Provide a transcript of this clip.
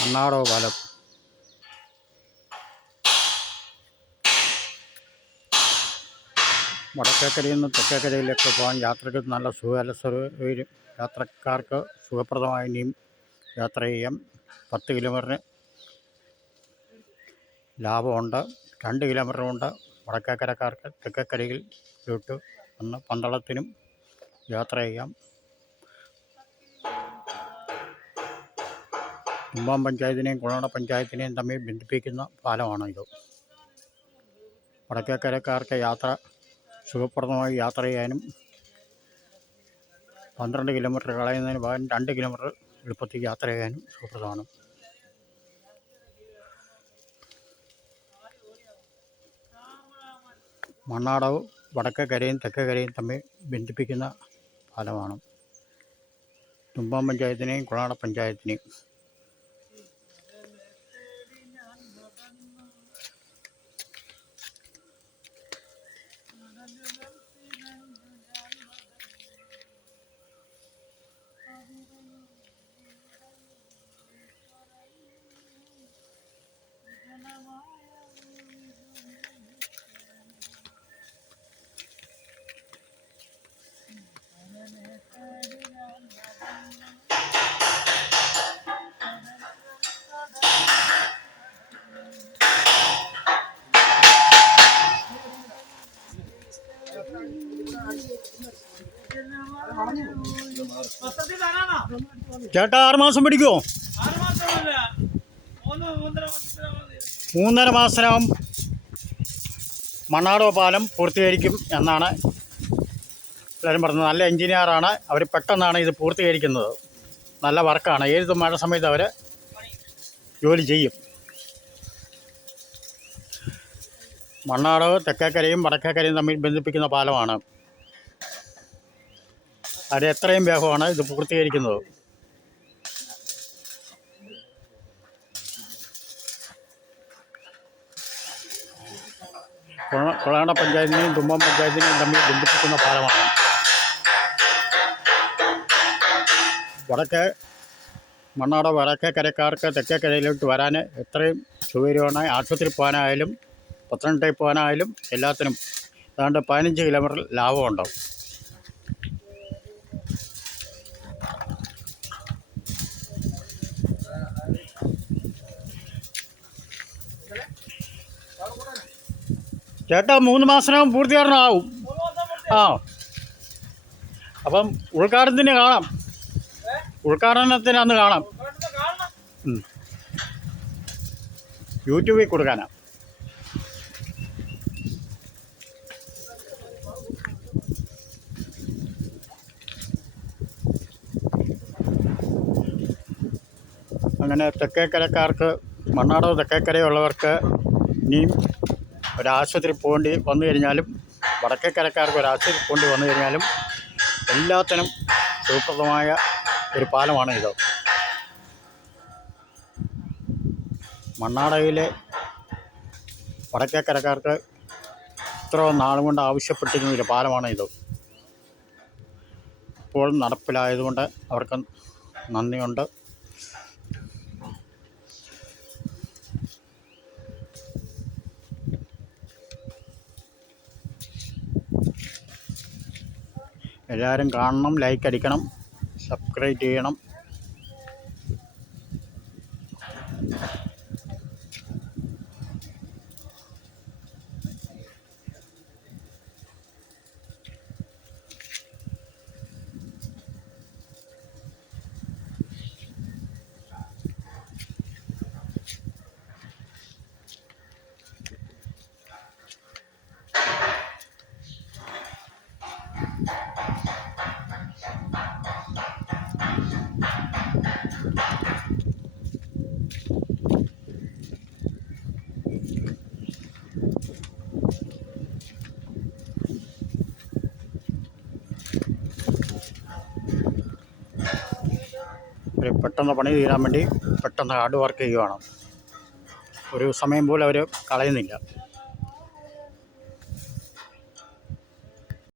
മണ്ണാടോ പാലം. വടക്കേക്കരയിൽ നിന്ന് തെക്കേക്കരയിലേക്ക് പോകാൻ യാത്രയ്ക്ക് നല്ല സുഖല സൗകര്യം. യാത്രക്കാർക്ക് സുഖപ്രദമായി ഇനിയും യാത്ര ചെയ്യാം. പത്ത് കിലോമീറ്ററിന് ലാഭമുണ്ട്. രണ്ട് കിലോമീറ്ററുമുണ്ട് വടക്കേക്കരക്കാർക്ക് തെക്കേക്കരയിൽ വിട്ട് വന്ന് പന്തളത്തിനും യാത്ര ചെയ്യാം. കുമ്പം പഞ്ചായത്തിനെയും കുളനട പഞ്ചായത്തിനെയും തമ്മിൽ ബന്ധിപ്പിക്കുന്ന പാലമാണ് ഇത് വടക്കേക്കരക്കാർക്ക് യാത്ര സുഖപ്രദമായി യാത്ര ചെയ്യാനും പന്ത്രണ്ട് കിലോമീറ്റർ കളയുന്നതിന് പകരം രണ്ട് കിലോമീറ്റർ എളുപ്പത്തിൽ യാത്ര ചെയ്യാനും സുഖപ്രദമാണ്. മണ്ണാടവ് വടക്കേക്കരയും തെക്കേക്കരയും തമ്മിൽ ബന്ധിപ്പിക്കുന്ന പാലമാണ്. തുമ്പം പഞ്ചായത്തിനെയും കുളാട പഞ്ചായത്തിനെയും ചേട്ടാ ആറ് മാസം പിടിക്കുമോ മൂന്നര മാസം മണ്ണാടോ പാലം പൂർത്തീകരിക്കും എന്നാണ് എല്ലാവരും പറഞ്ഞു നല്ല എഞ്ചിനീയറാണ് അവർ പെട്ടെന്നാണ് ഇത് പൂർത്തീകരിക്കുന്നത്. നല്ല വർക്കാണ്. ഏത് മഴ സമയത്ത് അവർ ജോലി ചെയ്യും. മണ്ണാട് തെക്കേക്കരയും വടക്കേക്കരയും തമ്മിൽ ബന്ധിപ്പിക്കുന്ന പാലമാണ്. അത് എത്രയും വേഗമാണ് ഇത് പൂർത്തീകരിക്കുന്നത്. കുള- കുളനാട് പഞ്ചായത്തിനെയും തുമ്പം പഞ്ചായത്തിനെയും തമ്മിൽ ബന്ധിപ്പിക്കുന്ന പാലമാണ്. വടക്കേ മണ്ണാട തെക്കേ കരയിലോട്ട് വരാൻ എത്രയും സൗകര്യമാണ് ആശുപത്രിയിൽ പോകാനായാലും പത്തനംതിട്ടയിൽ പോകാനായാലും എല്ലാത്തിനും ഏതാണ്ട് പതിനഞ്ച് കിലോമീറ്റർ ലാഭമുണ്ടാവും. ചേട്ടാ മൂന്ന് മാസത്തിനകം പൂർത്തീകരണമാവും. മൂന്ന് ആ. അപ്പം ഉൾക്കാടത്തിന് കാണാം. ഉദ്ഘാടനത്തിന് അന്ന് കാണാം. യൂട്യൂബിൽ കൊടുക്കാനാ അങ്ങനെ തെക്കേക്കരക്കാർക്ക് മണ്ണാടോ തെക്കേക്കരയുള്ളവർക്ക് ഇനിയും ഒരാശുപത്രി പോകേണ്ടി വന്നു കഴിഞ്ഞാലും വടക്കേക്കരക്കാർക്ക് ഒരാശുപത്രി പോകേണ്ടി വന്നു കഴിഞ്ഞാലും എല്ലാത്തിനും സുഖപ്രദമായ ഒരു പാലമാണ് ഇത്. മണ്ണാടയിലെ വടക്കേക്കരക്കാർക്ക് ഇത്ര നാളും കൊണ്ട് ആവശ്യപ്പെട്ടിരുന്ന ഒരു പാലമാണ് ഇത്. ഇപ്പോൾ നടപ്പിലായതുകൊണ്ട് അവർക്ക് നന്ദിയുണ്ട്. എല്ലാവരും കാണണം ലൈക്ക് അടിക്കണം. സബ്സ്ക്രൈബ് ചെയ്യണം. പെട്ടെന്ന് പണി തീരാൻ വേണ്ടി പെട്ടെന്ന് ഹാർഡ് വർക്ക് ചെയ്യുവാണ്. ഒരു സമയം പോലും അവർ കളയുന്നില്ല.